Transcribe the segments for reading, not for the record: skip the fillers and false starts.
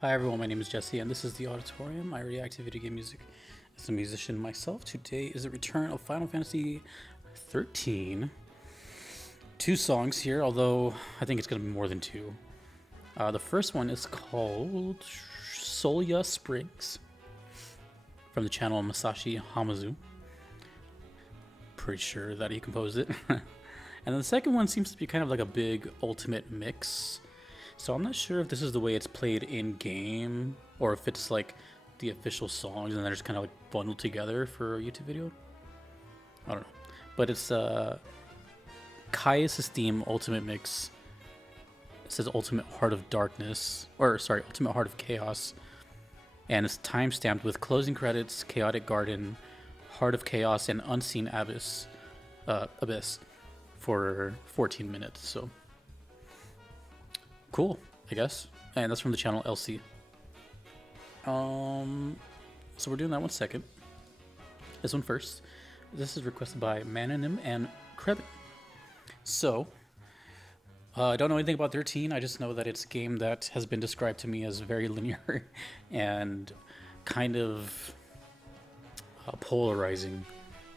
Hi everyone, my name is Jesse and this is the Auditorium. I react to video game music as a musician myself. Today is a return of Final Fantasy XIII. Two songs here, although I think it's going to be more than two. The first one is called Solia Springs from the channel Masashi Hamazu. Pretty sure that he composed it. And then the second one seems to be kind of like a big ultimate mix. So I'm not sure if this is the way it's played in game or if it's like the official songs and they're just kind of like bundled together for a YouTube video. I don't know. But it's Caius' theme ultimate mix. It says Ultimate Heart of Darkness, or sorry, Ultimate Heart of Chaos. And it's time stamped with closing credits, Chaotic Garden, Heart of Chaos, and Unseen Abyss for 14 minutes. So cool, I guess. And that's from the channel LC. So we're doing that one second. This one first. This is requested by Mananim and Krebin. So, I don't know anything about 13. I just know that it's a game that has been described to me as very linear and kind of polarizing,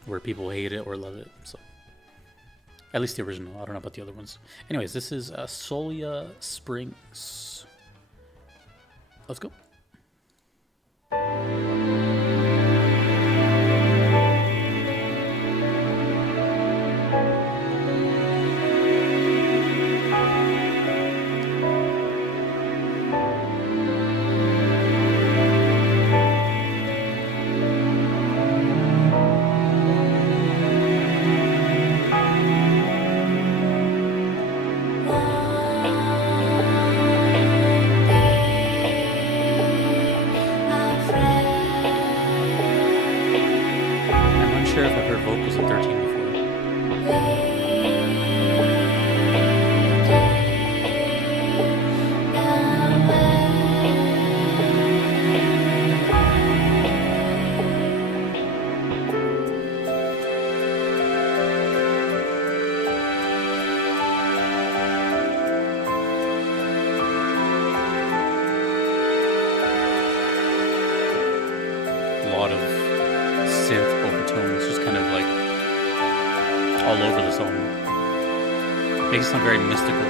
where people hate it or love it. So, at least the original. I don't know about the other ones. Anyways, this is Solia Springs. Let's go. Sure if I've heard vocals in 13 before. A lot of synth overtones, just kind of like all over the song. Makes it sound very mystical.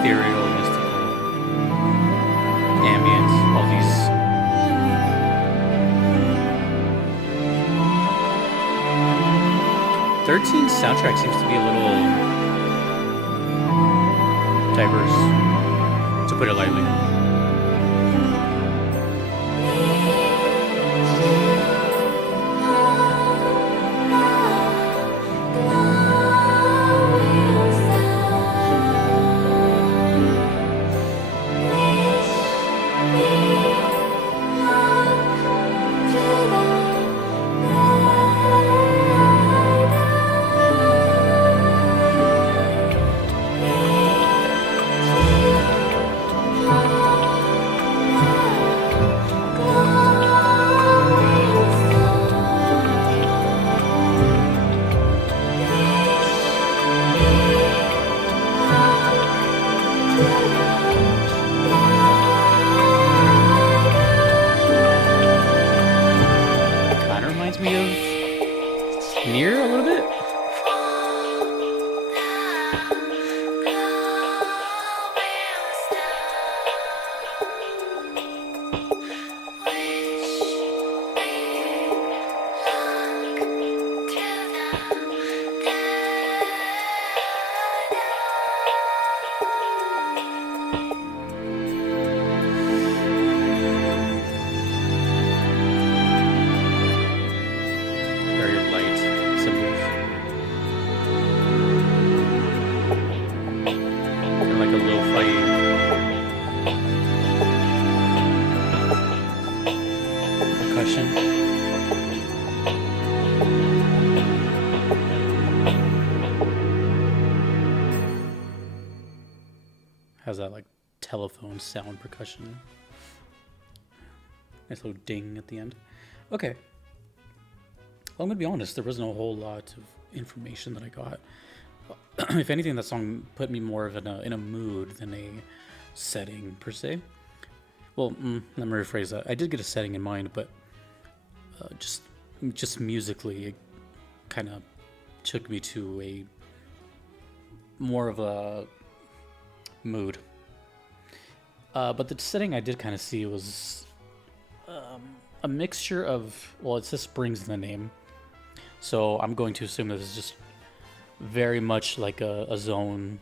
Ethereal, mystical, ambient, all these. 13's soundtrack seems to be a little diverse, to put it lightly. Me of Nier a little bit. Has that like telephone sound percussion. Nice little ding at the end. Okay. Well, I'm gonna be honest. There wasn't a whole lot of information that I got. If anything, that song put me more of in a mood than a setting per se. Well, let me rephrase that. I did get a setting in mind, but just musically, it kind of took me to a more of a mood. But the setting I did kind of see was a mixture of, well, it says springs in the name, so I'm going to assume that this is just very much like a zone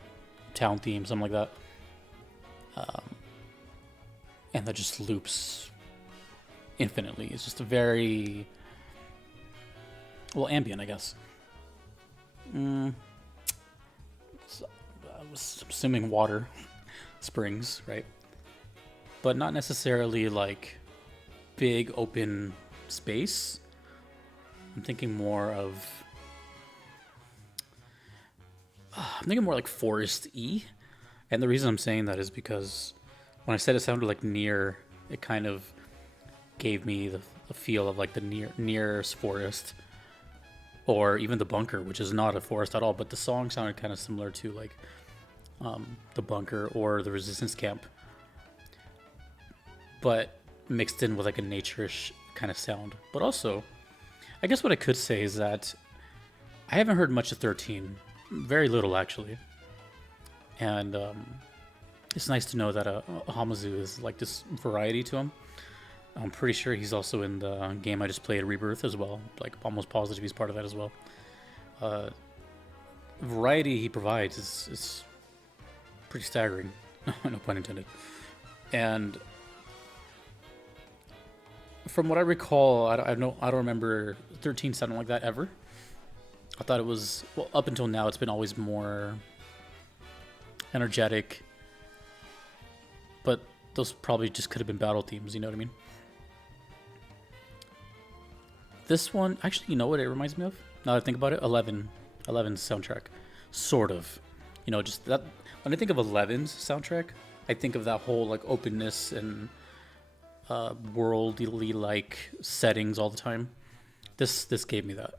town theme, something like that. And that just loops infinitely. It's just a very, well, ambient, I guess. So I was assuming water, springs, right? But not necessarily like big open space. I'm thinking more like forest-y. And the reason I'm saying that is because when I said it sounded like near, it kind of gave me the feel of like the nearest forest, or even the bunker, which is not a forest at all. But the song sounded kind of similar to like the bunker or the resistance camp, but mixed in with like a nature-ish kind of sound. But also, I guess what I could say is that I haven't heard much of 13, very little actually, and it's nice to know that Hamazu is like this variety to him. I'm pretty sure he's also in the game I just played, Rebirth, as well. Like, almost positive he's part of that as well. Variety he provides is pretty staggering. No pun intended. And from what I recall, I don't remember 13 sounding like that ever. I thought it was, well, up until now, it's been always more energetic. But those probably just could have been battle themes, you know what I mean? This one, actually, you know what it reminds me of? Now that I think about it, 11's soundtrack. Sort of. You know, just that, when I think of 11's soundtrack, I think of that whole, like, openness and worldly, like, settings all the time. This gave me that.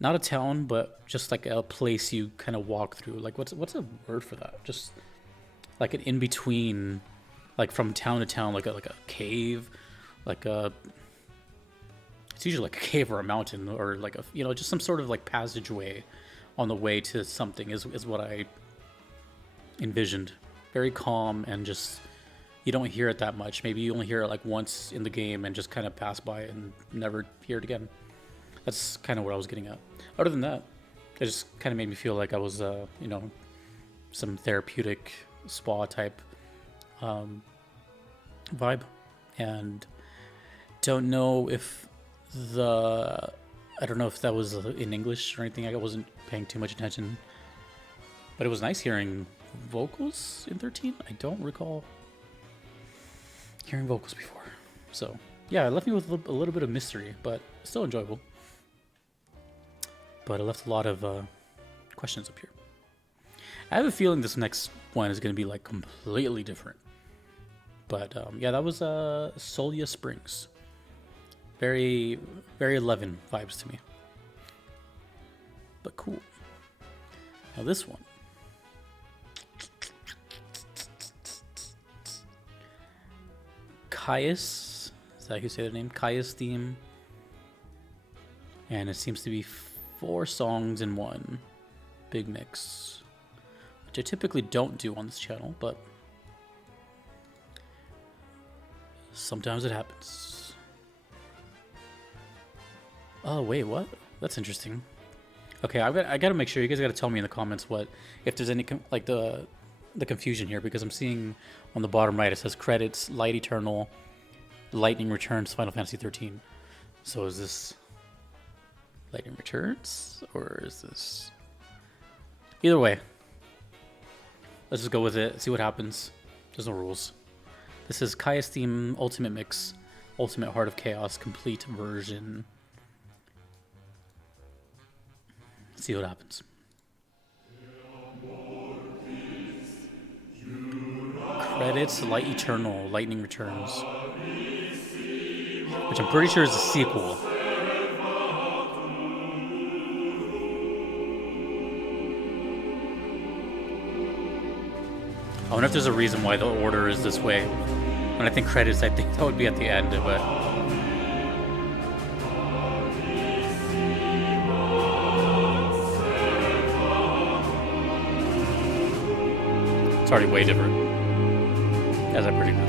Not a town, but just, like, a place you kind of walk through. Like, what's a word for that? Just, like, an in-between, like, from town to town, like a cave, like a... It's usually like a cave or a mountain, or like a, you know, just some sort of like passageway on the way to something is what I envisioned. Very calm, and just, you don't hear it that much. Maybe you only hear it like once in the game and just kind of pass by and never hear it again. That's kind of what I was getting at. Other than that, it just kind of made me feel like I was, you know, some therapeutic spa type vibe. And don't know if I don't know if that was in English or anything. I wasn't paying too much attention, but it was nice hearing vocals in 13. I don't recall hearing vocals before, so yeah, it left me with a little bit of mystery, but still enjoyable. But it left a lot of questions up here. I have a feeling this next one is going to be like completely different, but yeah, that was Solia Springs. Very, very 11 vibes to me. But cool. Now this one. Caius. Is that how you say the name? Caius theme. And it seems to be 4 songs in one. Big mix. Which I typically don't do on this channel, but sometimes it happens. Oh, wait, what? That's interesting. Okay, I gotta make sure. You guys gotta tell me in the comments if there's any, like, the confusion here, because I'm seeing on the bottom right, it says credits, Light Eternal, Lightning Returns, Final Fantasy 13. So is this Lightning Returns, or is this... Either way, let's just go with it, see what happens. There's no rules. This is Caius Theme Ultimate Mix, Ultimate Heart of Chaos, complete version. See what happens. Credits, Light Eternal, Lightning Returns, which I'm pretty sure is a sequel. wonder if there's a reason why the order is this way. When I think credits, I think that would be at the end, but... It's already way different, as I predicted.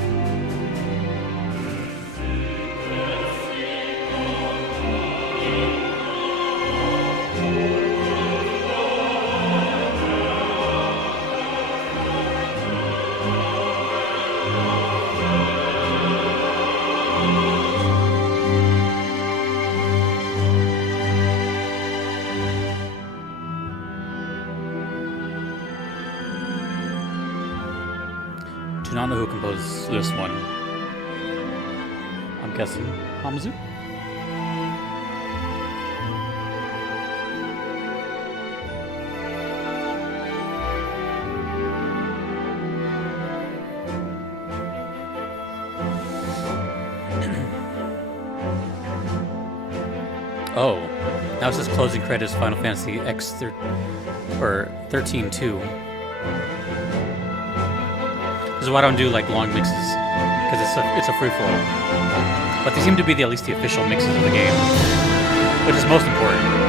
Do not know who composed this one. I'm guessing Hamazu? Oh, now it says closing credits Final Fantasy XIII-2. This is why I don't do like long mixes, because it's a free-for-all. But they seem to be at least the official mixes of the game, which is most important.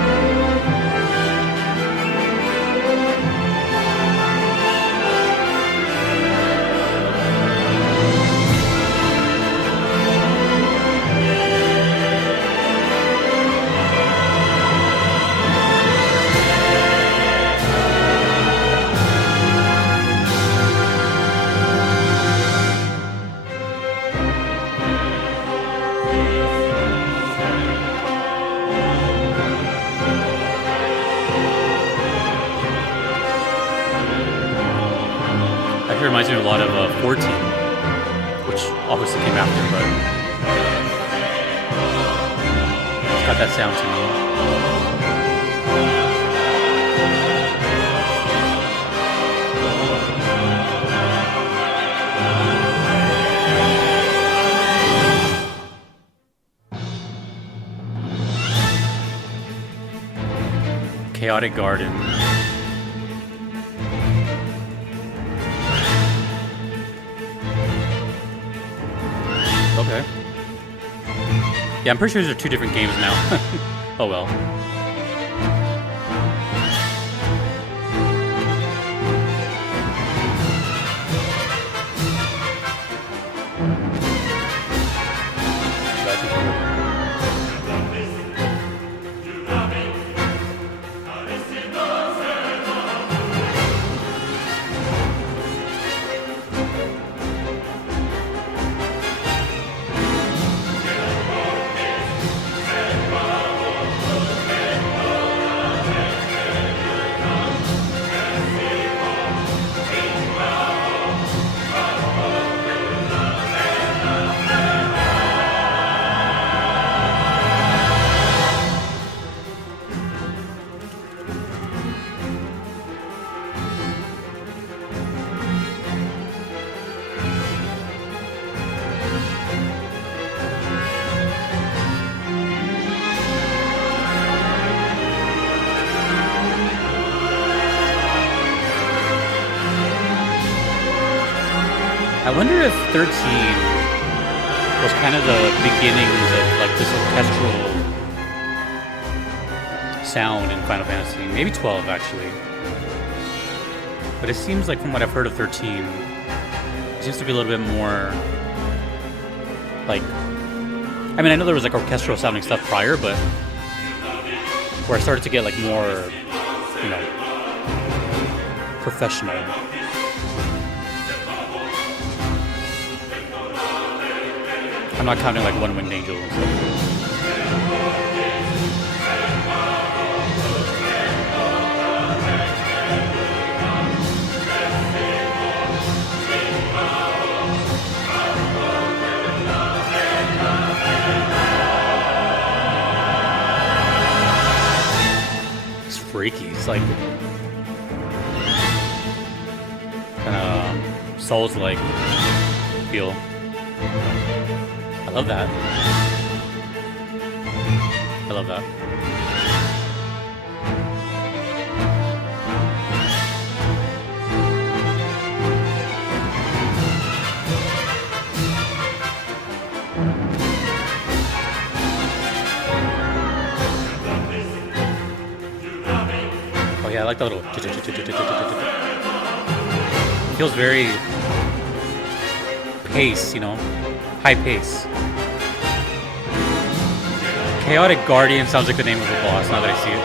It reminds me a lot of 14, which obviously came after, but it's got that sound to me. Chaotic Garden. Okay. Yeah, I'm pretty sure these are two different games now. Oh well. I wonder if 13 was kind of the beginnings of like this orchestral sound in Final Fantasy. Maybe 12 actually. But it seems like from what I've heard of 13, it seems to be a little bit more like, I mean, I know there was like orchestral sounding stuff prior, but where I started to get like more, you know, professional. I'm not counting like One Winged Angel and stuff. It's freaky. It's like kind of Souls-like feel. I love that. I love that. like the little. Feels very pace, you know, high pace. Chaotic Guardian sounds like the name of a boss now that I see it.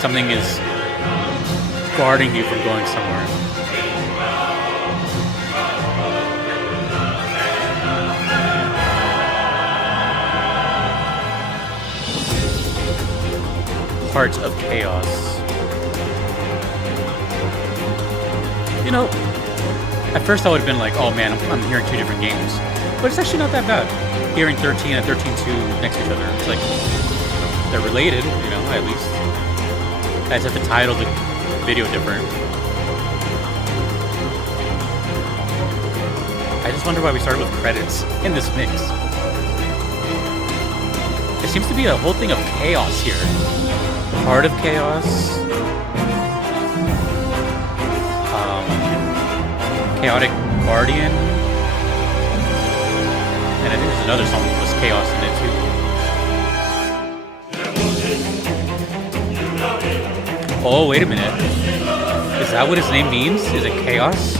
Something is guarding you from going somewhere. Heart of Chaos. You know, at first I would have been like, oh man, I'm hearing two different games. But it's actually not that bad. Hearing 13 and 13-2 next to each other. It's like, they're related, you know, at least. That's at the title, the video different. I just wonder why we started with credits in this mix. There seems to be a whole thing of chaos here. Heart of Chaos. Chaotic Guardian. And I think there's another song with chaos in it too. Oh, wait a minute. Is that what his name means? Is it Chaos?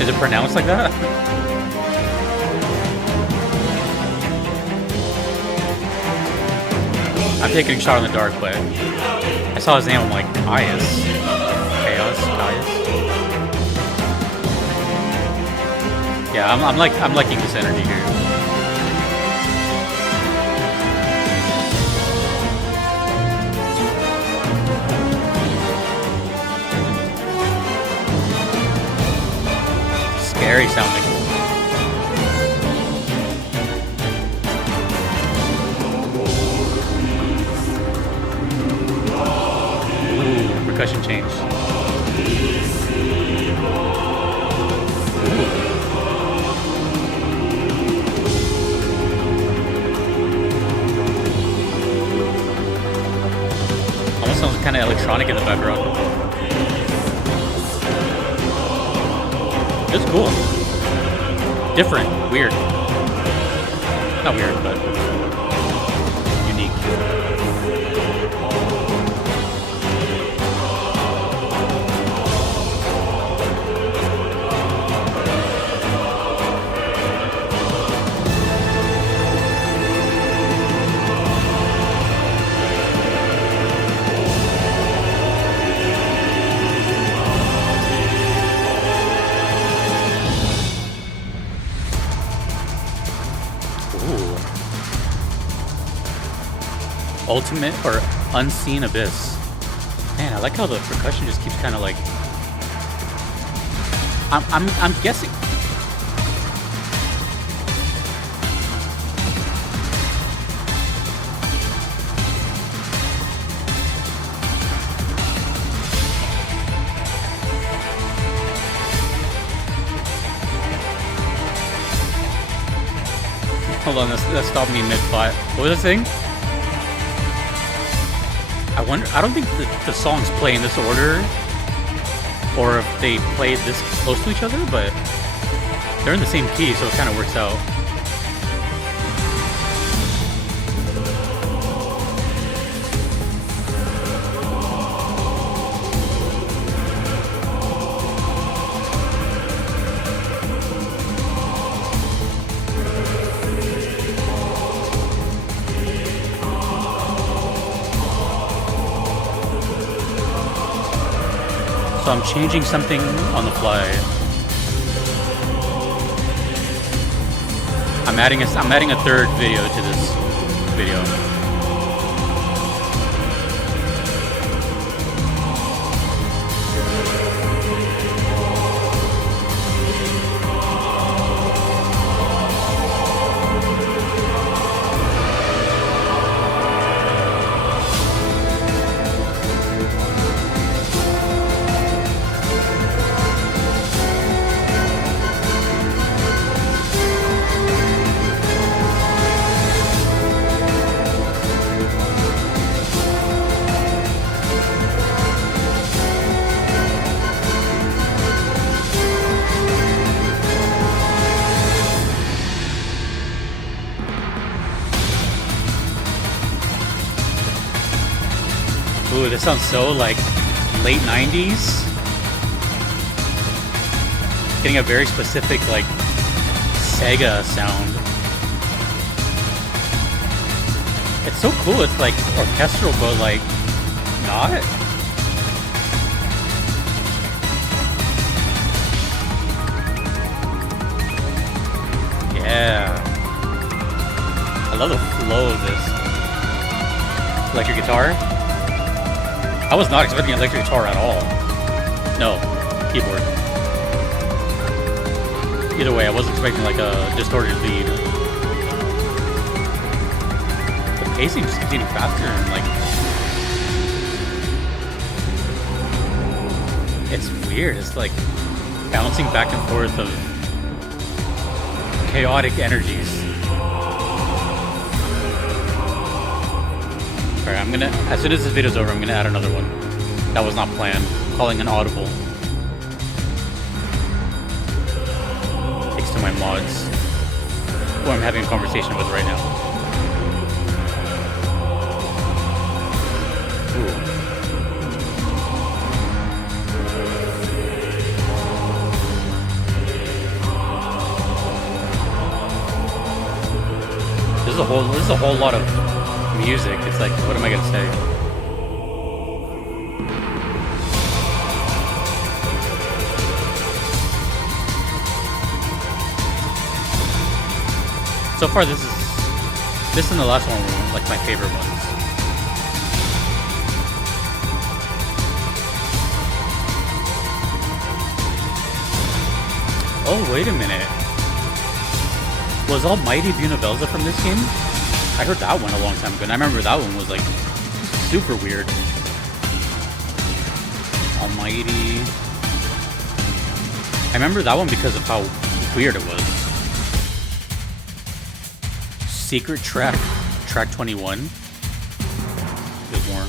Is it pronounced like that? I'm taking a shot in the dark, but I saw his name, I'm like, Caius. Caius. Yeah, I'm liking this energy here. Scary sounding. Ooh, percussion change. Almost sounds kind of electronic in the background. It's cool. Different. Weird. Not weird, but unique. Ultimate or Unseen Abyss. Man, I like how the percussion just keeps kind of like. I'm guessing. Hold on, that stopped me mid-fight. What was I saying? I don't think the songs play in this order, or if they play this close to each other, but they're in the same key, so it kind of works out. So I'm changing something on the fly. I'm adding a third video to this video. Ooh, this sounds so like late 90s. Getting a very specific like Sega sound. It's so cool. It's like orchestral, but like not. Yeah. I love the flow of this. Electric guitar? I was not expecting an electric guitar at all. No, keyboard. Either way, I wasn't expecting like a distorted lead. The pacing just keeps getting faster and like... It's weird. It's like bouncing back and forth of chaotic energies. Alright, I'm gonna, as soon as this video's over, I'm gonna add another one. That was not planned. I'm calling an audible. Thanks to my mods, who I'm having a conversation with right now. Ooh. This is a whole lot of music. It's like, what am I gonna say? So far, this and the last one were like my favorite ones. Oh, wait a minute. Was Almighty Buenavelza from this game? I heard that one a long time ago, and I remember that one was like super weird. Almighty. I remember that one because of how weird it was. Secret track, track 21. There's more.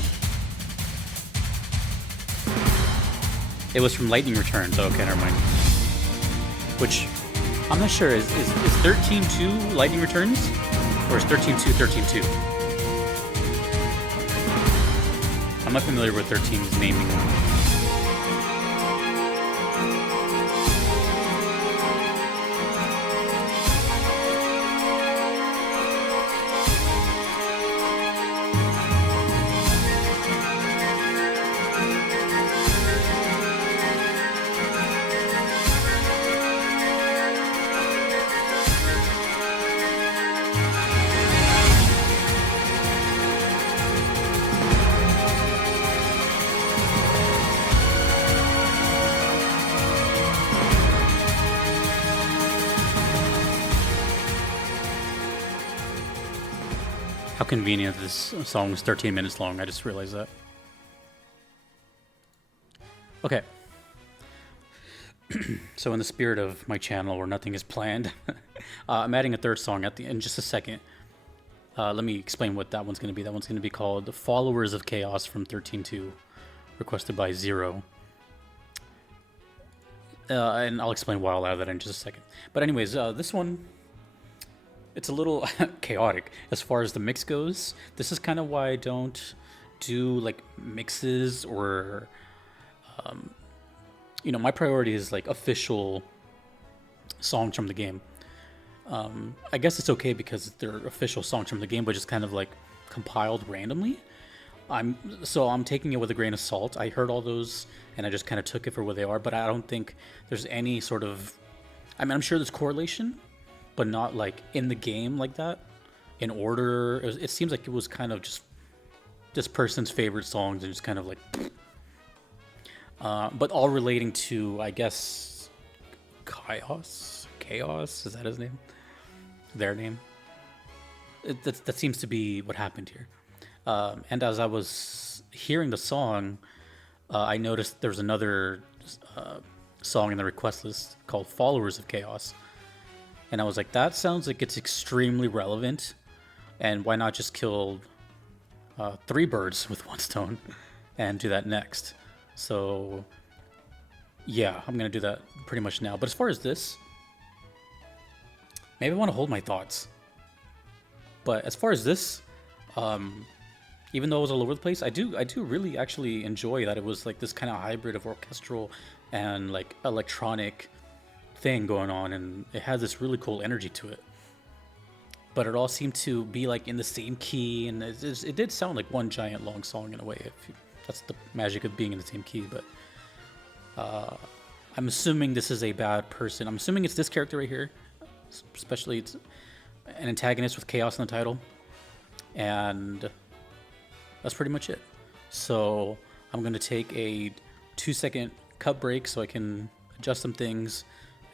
It was from Lightning Returns. Okay, never mind. Which I'm not sure. Is 13-2 Lightning Returns? Or is 13-2 13-2? I'm not familiar with 13's naming. How convenient this song was 13 minutes long. I just realized that. Okay. So in the spirit of my channel where nothing is planned, I'm adding a third song at the end in just a second. Let me explain what that one's going to be. That one's going to be called Followers of Chaos from 13-2, requested by Zero. And I'll explain why I'll add that in just a second. But anyways, this one... It's a little chaotic as far as the mix goes. This is kind of why I don't do like mixes or, you know, my priority is like official songs from the game. I guess it's okay because they're official songs from the game, but just kind of like compiled randomly. I'm taking it with a grain of salt. I heard all those and I just kind of took it for what they are, but I don't think there's any sort of, I mean, I'm sure there's correlation, but not like in the game like that, in order. It seems like it was kind of just this person's favorite songs and just kind of like, but all relating to, I guess, Caius? Is that his name? Their name? That seems to be what happened here. And as I was hearing the song, I noticed there's another song in the request list called Followers of Chaos. And I was like, that sounds like it's extremely relevant. And why not just kill 3 birds with 1 stone and do that next? So, yeah, I'm going to do that pretty much now. But as far as this, maybe I want to hold my thoughts. But as far as this, yeah, even though it was all over the place, I do really actually enjoy that it was like this kind of hybrid of orchestral and like electronic thing going on, and it had this really cool energy to it. But it all seemed to be like in the same key, and it did sound like one giant long song in a way. That's the magic of being in the same key. But I'm assuming this is a bad person. I'm assuming it's this character right here, especially it's an antagonist with Caius in the title, and that's pretty much it. So I'm gonna take a 2-second cut break so I can adjust some things,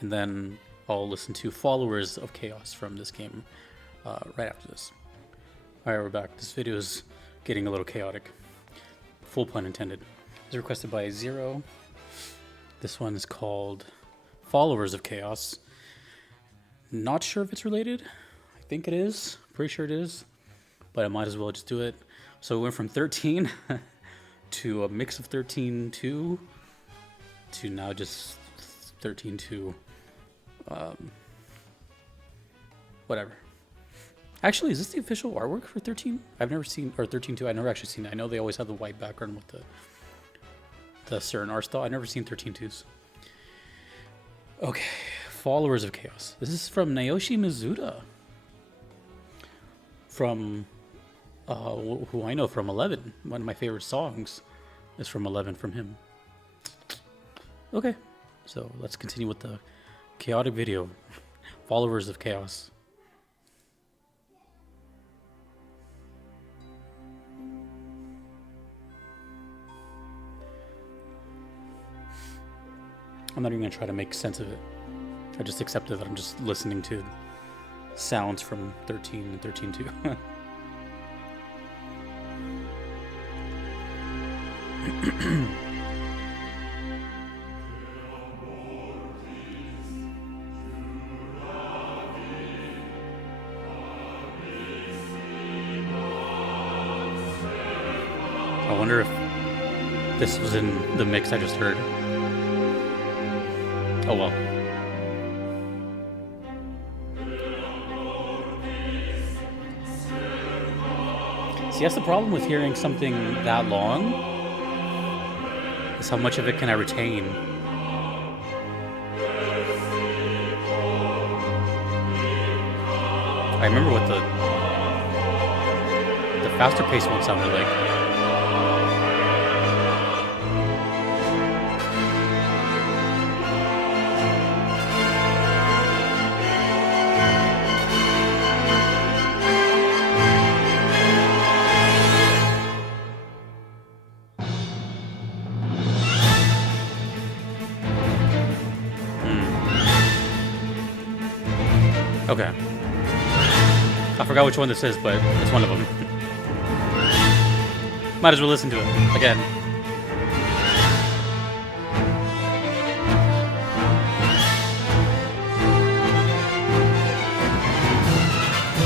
and then I'll listen to Followers of Caius from this game right after this. All right, we're back. This video is getting a little chaotic. Full pun intended. It's requested by Zero. This one is called Followers of Caius. Not sure if it's related. I think it is. Pretty sure it is. But I might as well just do it. So we went from 13 to a mix of 13-2 to now just 13-2. Whatever. Actually, is this the official artwork for 13? I've never seen, or 13-2, I've never actually seen it. I know they always have the white background with the certain art style. I've never seen 13-2s. Okay, Followers of Caius. This is from Naoshi Mizuta. From, who I know from 11. One of my favorite songs is from 11 from him. Okay, so let's continue with the chaotic video. Followers of Caius. I'm not even gonna try to make sense of it. I just accepted that I'm just listening to sounds from 13 and 13-2. I wonder if this was in the mix I just heard. Oh well. See, that's the problem with hearing something that long, is how much of it can I retain. I remember what the faster paced one sounded like. Okay. I forgot which one this is, but it's one of them. Might as well listen to it again.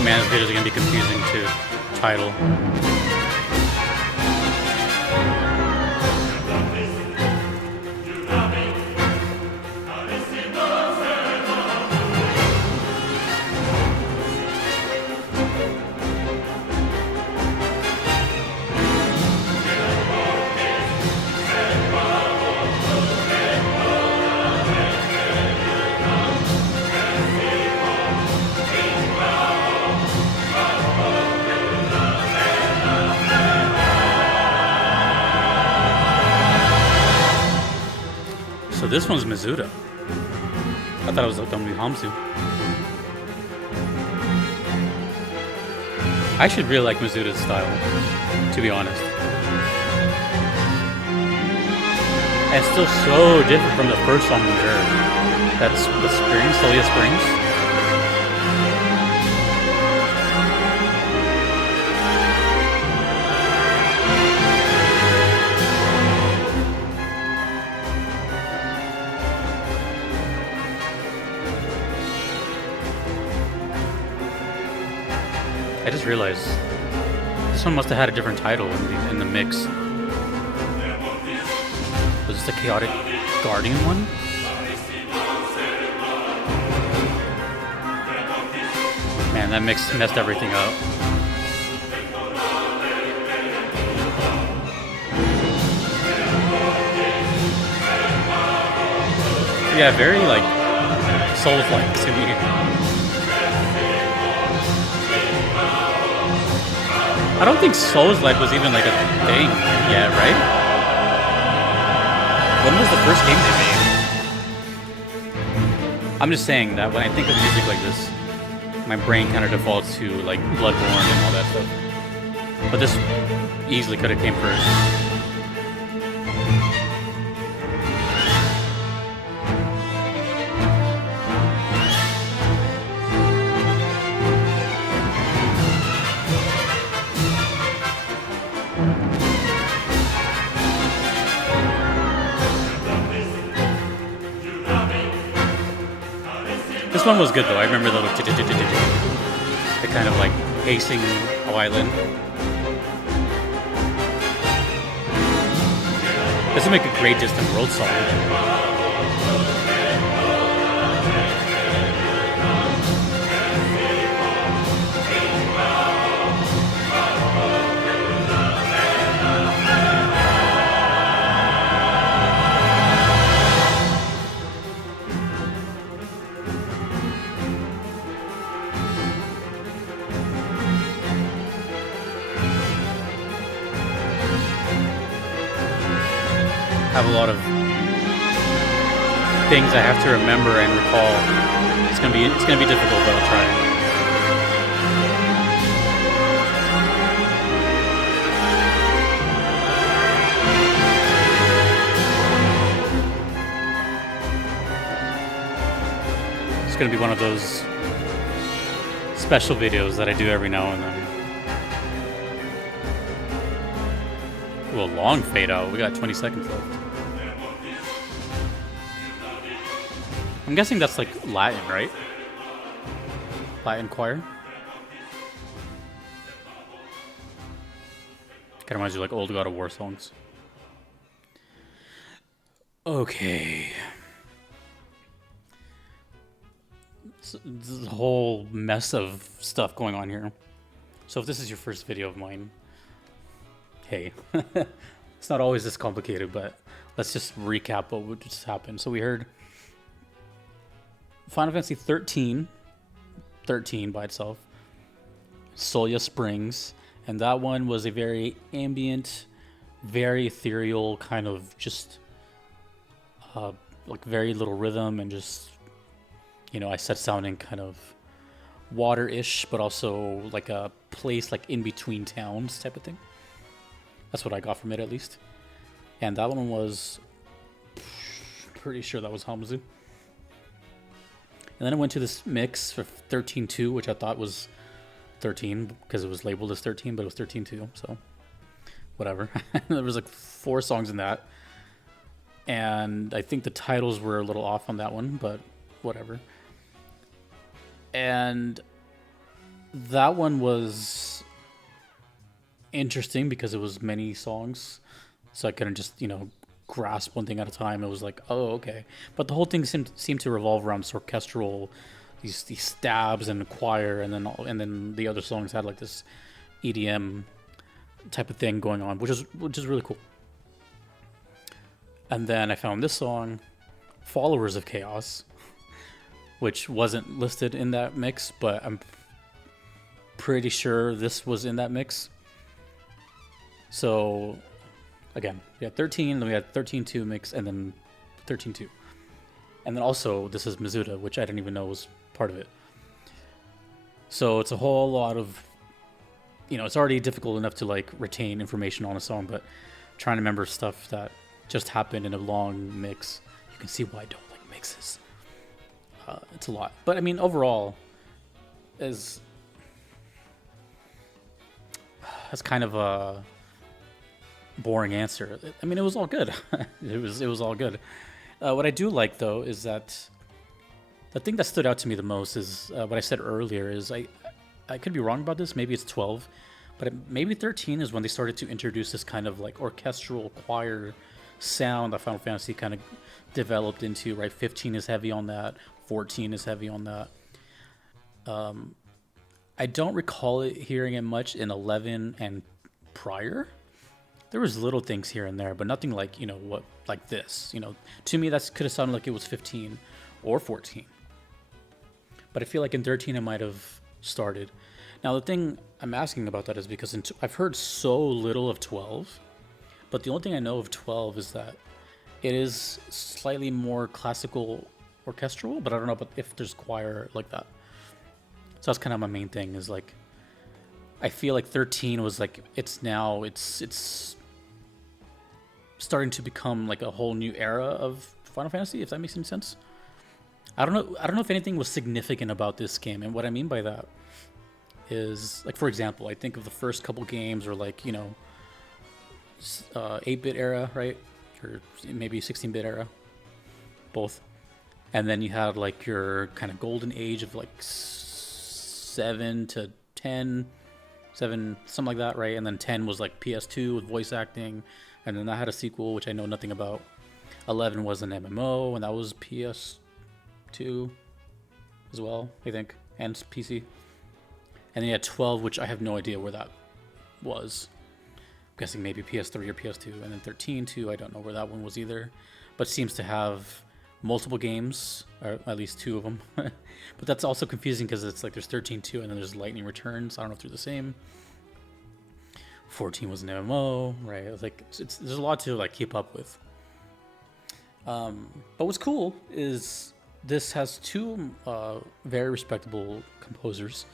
Man, this video is gonna be confusing to title. So this one's Mizuta. I thought it was gonna be Hamsu. I actually really like Mizuta's style, to be honest. And it's still so different from the first song we heard. That's the Springs, Solia Springs. I just realized this one must have had a different title in the mix. Was this the Chaotic Guardian one? Man, that mix messed everything up. Yeah, very like Souls-like to me. I don't think Souls-like was even like a thing yet, right? When was the first game they made? I'm just saying that when I think of music like this, my brain kind of defaults to like Bloodborne and all that stuff. But this easily could have came first. This one was good though. I remember the kind of like pacing a violin. This would make a great distant world song. Have a lot of things I have to remember and recall. It's gonna be difficult, but I'll try. It's gonna be one of those special videos that I do every now and then. Ooh, a long fade out. We got 20 seconds left. I'm guessing that's like Latin, right? Latin choir. Kind of reminds you of like old God of War songs. Okay. There's a whole mess of stuff going on here. So if this is your first video of mine, hey, it's not always this complicated, but let's just recap what just happened. So we heard Final Fantasy 13 by itself, Solia Springs, and that one was a very ambient, very ethereal kind of just like very little rhythm and just, you know, I said sounding kind of water-ish, but also like a place like in between towns type of thing. That's what I got from it, at least. And that one was pretty sure that was Hamazu. And then I went to this mix for 13-2, which I thought was 13 because it was labeled as 13, but it was 13-2, so whatever. There was like 4 songs in that. And I think the titles were a little off on that one, but whatever. And that one was interesting because it was many songs, so I couldn't just, you know, grasp one thing at a time. It was like, oh, okay. But the whole thing seemed to revolve around this orchestral, these stabs and the choir, and then the other songs had like this EDM type of thing going on, which is really cool. And then I found this song, Followers of Chaos, which wasn't listed in that mix, but I'm pretty sure this was in that mix. So again, we had 13, then we had 13-2 mix, and then 13-2. And then also, this is Mizuta, which I didn't even know was part of it. So it's a whole lot of, you know, it's already difficult enough to like retain information on a song, but trying to remember stuff that just happened in a long mix, you can see why I don't like mixes. It's a lot. But I mean, overall, as kind of a boring answer. I mean, it was all good. it was all good. What I do like though is that the thing that stood out to me the most is what I said earlier. Is I could be wrong about this. Maybe it's 12, but maybe 13 is when they started to introduce this kind of like orchestral choir sound that Final Fantasy kind of developed into. Right, 15 is heavy on that. 14 is heavy on that. I don't recall hearing it much in 11 and prior. There was little things here and there, but nothing like, what, like this. To me, that could have sounded like it was 15 or 14. But I feel like in 13 it might have started. Now, the thing I'm asking about that is because I've heard so little of 12, but the only thing I know of 12 is that it is slightly more classical orchestral, but I don't know if there's choir like that. So that's kind of my main thing is like, I feel like 13 was like, it's starting to become like a whole new era of Final Fantasy, if that makes any sense. I don't know if anything was significant about this game, and what I mean by that is, like, for example, I think of the first couple games, or like 8-bit era, right, or maybe 16-bit era, both, and then you had like your kind of golden age of like 7 to 10, 7, something like that, right, and then 10 was like PS2 with voice acting, and then that had a sequel which I know nothing about. 11 was an MMO, and that was PS2 as well, I think, and PC. And then you had 12, which I have no idea where that was. I'm guessing maybe PS3 or PS2. And then 13 too, I don't know where that one was either. But seems to have multiple games, or at least 2 of them. But that's also confusing because it's like there's 13-2 and then there's Lightning Returns. I don't know if they're the same. 14 was an MMO, right? It's like there's a lot to like keep up with. But what's cool is this has 2 very respectable composers,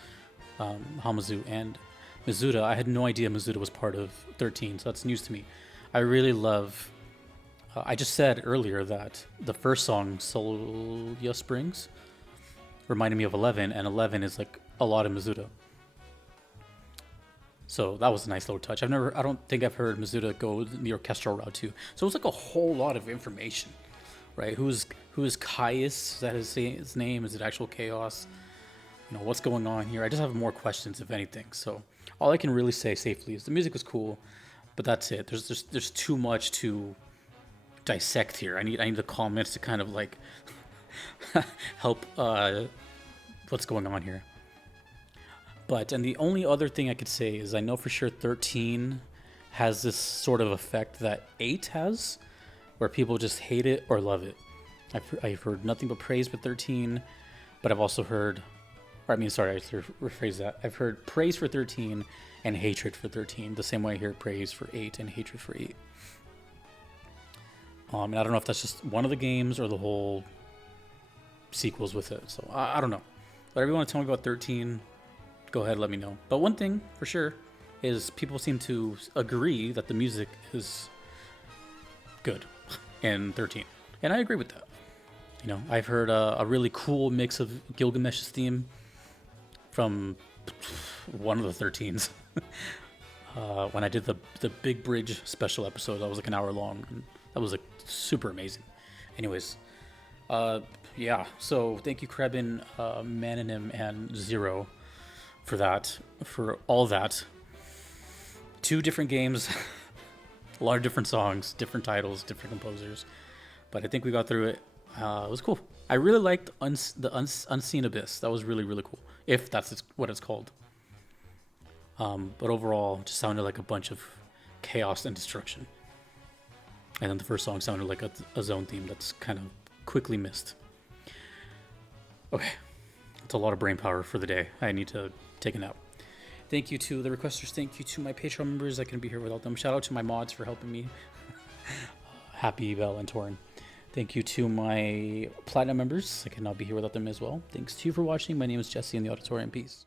Hamazu and Mizuta. I had no idea Mizuta was part of 13, so that's news to me. I really love... I just said earlier that the first song, Solia Springs, reminded me of 11, and 11 is like a lot of Mizuta. So that was a nice little touch. I don't think I've heard Mizuta go the orchestral route too. So it was like a whole lot of information, right? Who is Caius? Is that his name? Is it actual Chaos? What's going on here? I just have more questions, if anything. So all I can really say safely is the music was cool, but that's it. There's too much to dissect here. I need the comments to kind of like help what's going on here. And the only other thing I could say is I know for sure 13 has this sort of effect that 8 has, where people just hate it or love it. I've heard nothing but praise for 13, but I've also heard, I should rephrase that. I've heard praise for 13 and hatred for 13, the same way I hear praise for 8 and hatred for 8. And I don't know if that's just one of the games or the whole sequels with it. So I don't know. Whatever you want to tell me about 13, go ahead, let me know. But one thing for sure is people seem to agree that the music is good in 13. And I agree with that. I've heard a really cool mix of Gilgamesh's theme from one of the 13s. When I did the Big Bridge special episode, that was like an hour long. And that was like super amazing. Anyways, yeah. So thank you, Krebin, Mananim, and Zero for all that. 2 different games, a lot of different songs, different titles, different composers. But I think we got through it. It was cool. I really liked the Unseen Abyss. That was really, really cool, if that's what it's called. But overall, it just sounded like a bunch of chaos and destruction. And then the first song sounded like a zone theme that's kind of quickly missed. Okay, that's a lot of brain power for the day. I need to take a nap. Thank you to the requesters. Thank you to my Patreon members. I couldn't be here without them. Shout out to my mods for helping me. Happy, Bell, and Torin. Thank you to my Platinum members. I could not be here without them as well. Thanks to you for watching. My name is Jesse in the Auditorium. Peace.